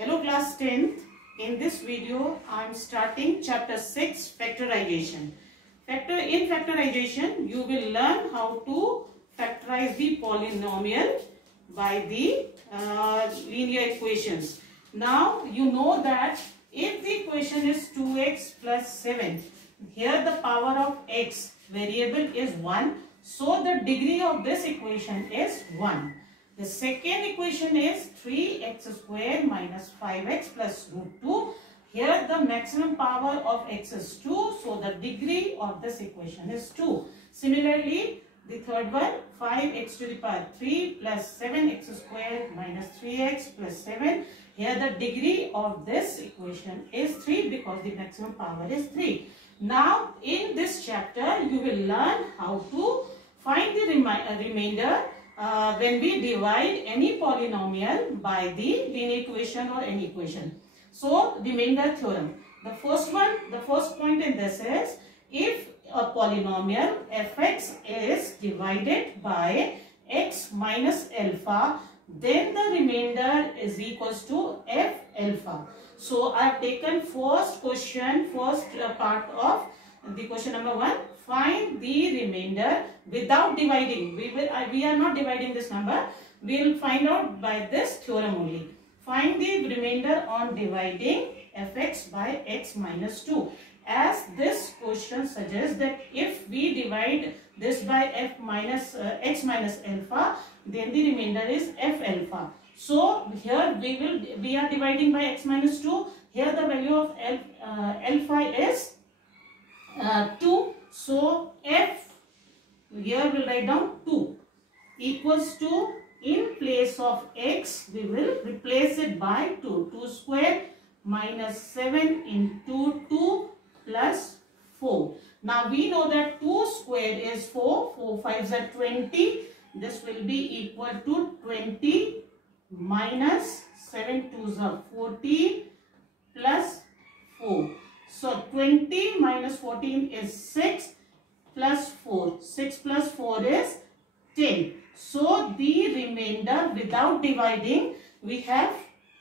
Hello class 10th. In this video I am starting chapter 6 factorization. In factorization you will learn how to factorize the polynomial by the linear equations. Now you know that if the equation is 2x plus 7, here the power of x variable is 1, so the degree of this equation is 1. The second equation is 3x square minus 5x plus root 2. Here the maximum power of x is 2, so the degree of this equation is 2. Similarly, the third one, 5x to the power 3 plus 7x square minus 3x plus 7. Here the degree of this equation is 3 because the maximum power is 3. Now in this chapter you will learn how to find the remainder when we divide any polynomial by the linear equation or any equation. So remainder theorem. The first point in this is, if a polynomial fx is divided by x minus alpha, then the remainder is equals to f alpha. So I have taken first part of the question number 1. Find the remainder without dividing. We are not dividing this number. We will find out by this theorem only. Find the remainder on dividing fx by x minus 2. As this question suggests that if we divide this by x minus alpha, then the remainder is f alpha. So here we are dividing by x minus 2. Here the value of alpha is 2. So f, here we'll write down 2 equals to, in place of x we will replace it by 2. 2 square minus 7 into 2 plus 4. Now we know that 2 square is 4. 4 5s are 20. This will be equal to 20 minus 7 2s are 40 plus 4. So 20 minus 14 is 6 plus 4. 6 plus 4 is 10. So the remainder without dividing we have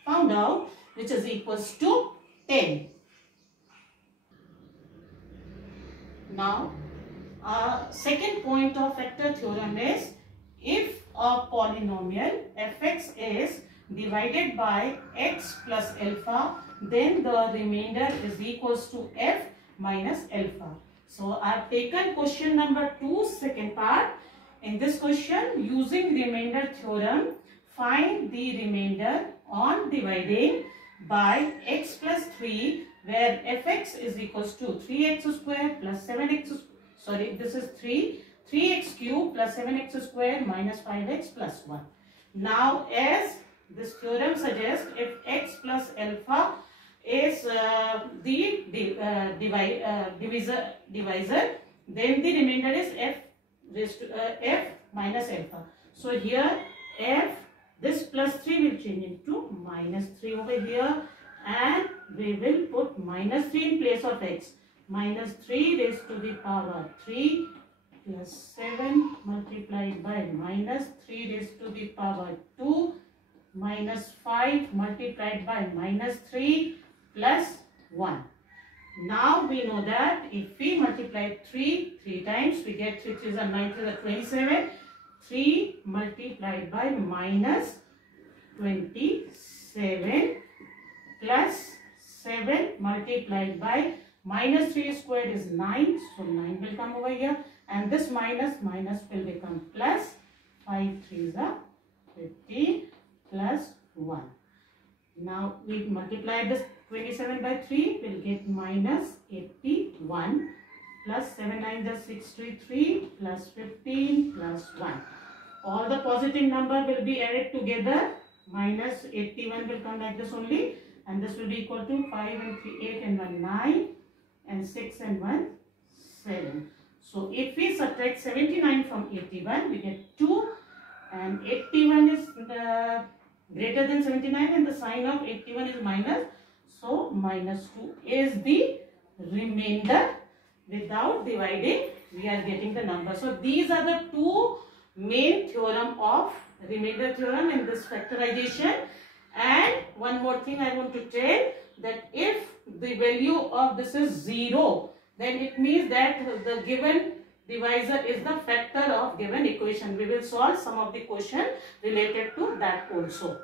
found out, which is equals to 10. Now second point of factor theorem is, if a polynomial fx is divided by x plus alpha, then the remainder is equals to f minus alpha. So I have taken question number 2, second part. In this question, using remainder theorem, find the remainder on dividing by x plus 3, where fx is equals to 3x square plus 7x, sorry, this is 3x cube plus 7x square minus 5x plus 1. Now as this theorem suggests, if x plus alpha is the divisor, then the remainder is f minus alpha. So here f, this plus 3 will change into minus 3 over here, and we will put minus 3 in place of x. Minus 3 raised to the power 3 plus 7 multiplied by minus 3 raised to the power 2 minus 5 multiplied by minus 3 plus 1. Now we know that if we multiply 3 times, we get 3 3s are 9 3s are 27. 3 multiplied by minus 27 plus 7 multiplied by minus 3 squared is 9. So 9 will come over here, and this minus will become plus. 5 3s are 15 plus 1. Now we multiply this 27 by 3, will get minus 81 plus 7 9 is 63 plus 15 plus 1. All the positive number will be added together. Minus 81 will come like this only, and this will be equal to 5 and 3 8 and 1 9 and 6 and 1 7. So if we subtract 79 from 81, we get 2, and 81 is greater than 79 and the sign of 81 is minus. So minus 2 is the remainder. Without dividing we are getting the number. So these are the two main theorem of remainder theorem in this factorization. And one more thing I want to tell, that if the value of this is 0, then it means that the given divisor is the factor of given equation. We will solve some of the question related to that also.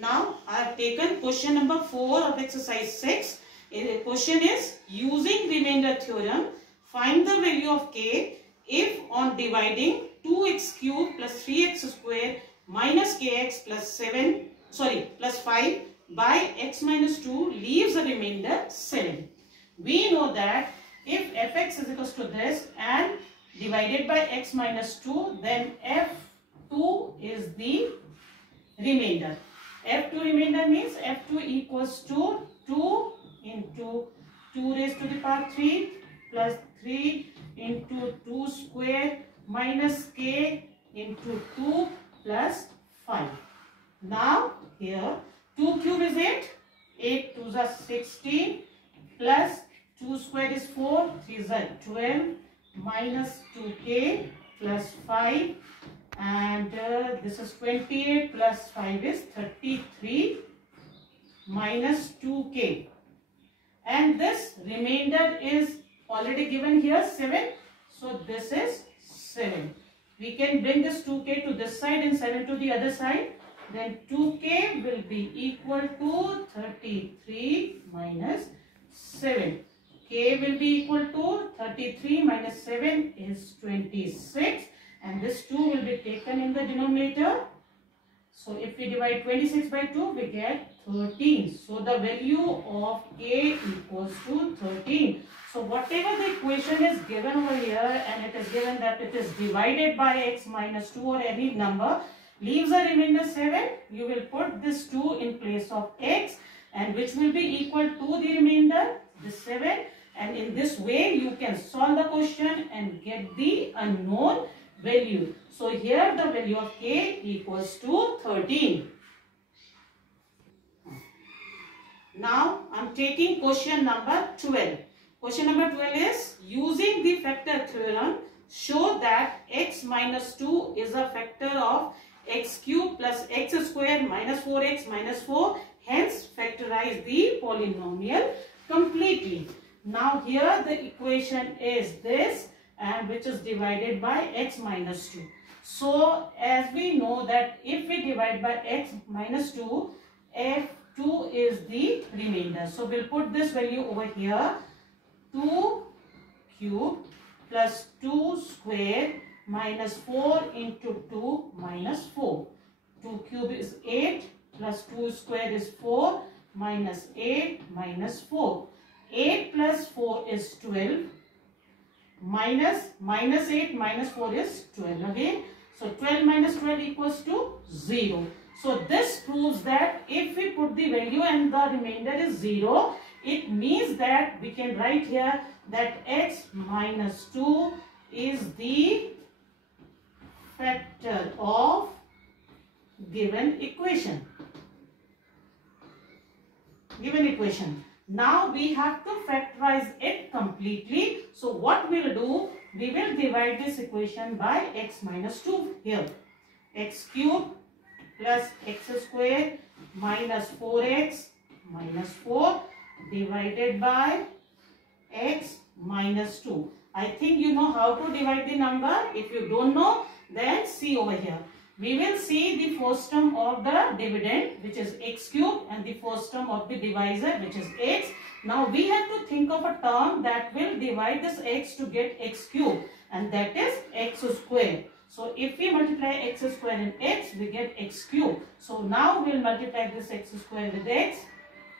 Now I have taken question number 4 of exercise 6. The question is, using remainder theorem, find the value of k if on dividing 2x cube plus 3x square minus kx plus 5 by x minus 2 leaves a remainder 7. We know that if fx is equals to this and divided by x minus 2, then f2 is the remainder. F2 remainder means F2 equals to 2 into 2 raised to the power 3 plus 3 into 2 square minus k into 2 plus 5. Now here 2 cube is 8, 8 2s are 16 plus 2 square is 4, 3s are 12 minus 2k plus 5. And this is 28 plus 5 is 33 minus 2k. And this remainder is already given here 7. So this is 7. We can bring this 2k to this side and 7 to the other side. Then 2k will be equal to 33 minus 7. K will be equal to 33 minus 7 is 26. And this 2 will be taken in the denominator. So if we divide 26 by 2, we get 13. So the value of k equals to 13. So whatever the equation is given over here, and it is given that it is divided by x minus 2 or any number, leaves a remainder 7, you will put this 2 in place of x, and which will be equal to the remainder, the 7. And in this way, you can solve the question and get the unknown value. So here the value of k equals to 13. Now I am taking question number 12. Question number 12 is, using the factor theorem, show that x minus 2 is a factor of x cube plus x square minus 4x minus 4. Hence factorize the polynomial completely. Now here the equation is this, and which is divided by x minus 2. So as we know that if we divide by x minus 2, f2 is the remainder. So we'll put this value over here, 2 cube plus 2 square minus 4 into 2 minus 4. 2 cube is 8 plus 2 square is 4 minus 8 minus 4. 8 plus 4 is 12. Minus 8 minus 4 is 12 again. So 12 minus 12 equals to 0. So this proves that if we put the value and the remainder is 0, it means that we can write here that x minus 2 is the factor of given equation. Now we have to factorize it completely. So what we'll do, we will divide this equation by x minus 2 here. X cube plus x square minus 4x minus 4 divided by x minus 2. I think you know how to divide the number. If you don't know, then see over here. We will see the first term of the dividend, which is x cube, and the first term of the divisor, which is x. Now we have to think of a term that will divide this x to get x cube, and that is x square. So if we multiply x square and x, we get x cube. So now we will multiply this x square with x,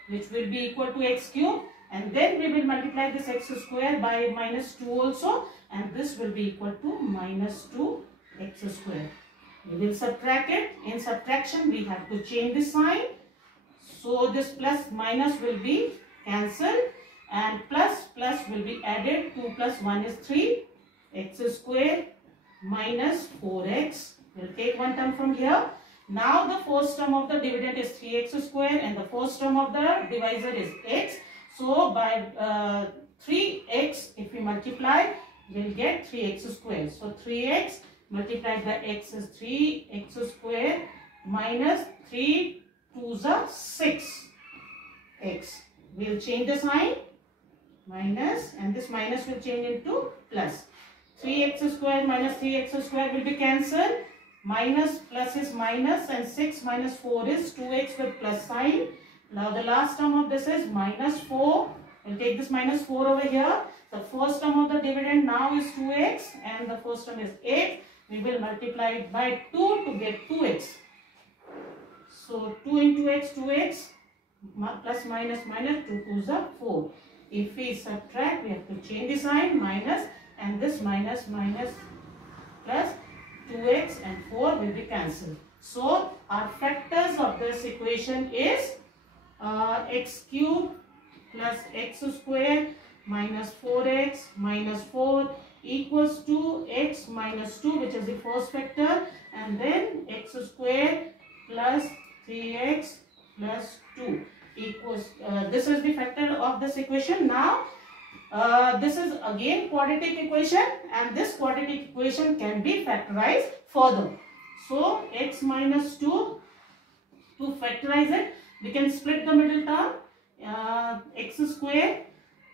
which will be equal to x cube, and then we will multiply this x square by minus 2 also, and this will be equal to minus 2 x square. We will subtract it. In subtraction, we have to change the sign. So this plus minus will be cancelled, and plus will be added. 2 plus 1 is 3. X square minus 4x. We'll take one term from here. Now the first term of the dividend is 3x square, and the first term of the divisor is x. So by 3x, if we multiply, we'll get 3x square. So 3x multiplied by x is 3x square minus 3 2s are 6x. We'll change the sign, minus, and this minus will change into plus. 3x square minus 3x square will be cancelled. Minus plus is minus, and 6 minus 4 is 2x with plus sign. Now the last term of this is minus 4. We'll take this minus 4 over here. The first term of the dividend now is 2x, and the first term is 8. We will multiply it by 2 to get 2x. So 2 into x, 2x, plus minus minus, 2 2s are 4. If we subtract, we have to change the sign, minus, and this minus minus plus 2x and 4 will be cancelled. So our factors of this equation is x cube plus x square minus 4x minus 4 equals to x minus 2, which is the first factor, and then x square plus 3x plus 2 equals, this is the factor of this equation. Now this is again quadratic equation, and this quadratic equation can be factorized further. So x minus 2, to factorize it, we can split the middle term, x square,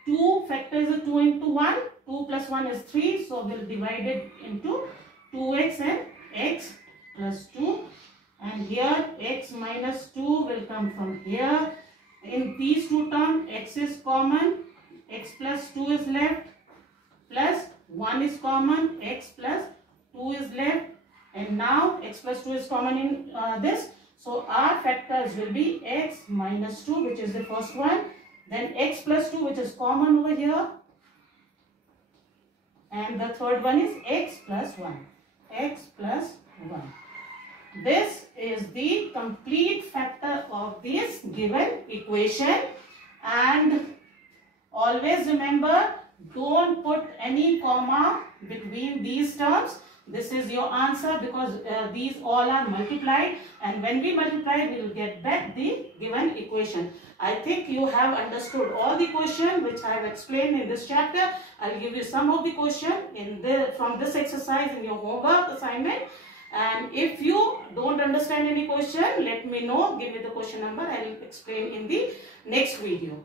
2 factors is 2 into 1, 2 plus 1 is 3, so we'll divide it into 2x and x plus 2, and here x minus 2 will come from here. In these two terms, x is common, x plus 2 is left, plus 1 is common, x plus 2 is left, and now x plus 2 is common in this. So our factors will be x minus 2, which is the first one, then x plus 2, which is common over here, and the third one is x plus 1. X plus 1. This is the complete factor of this given equation, and always remember, don't put any comma between these terms. This is your answer because these all are multiplied, and when we multiply, we will get back the given equation. I think you have understood all the question which I have explained in this chapter. I will give you some of the question from this exercise in your homework assignment. And if you don't understand any question, let me know. Give me the question number. I will explain in the next video.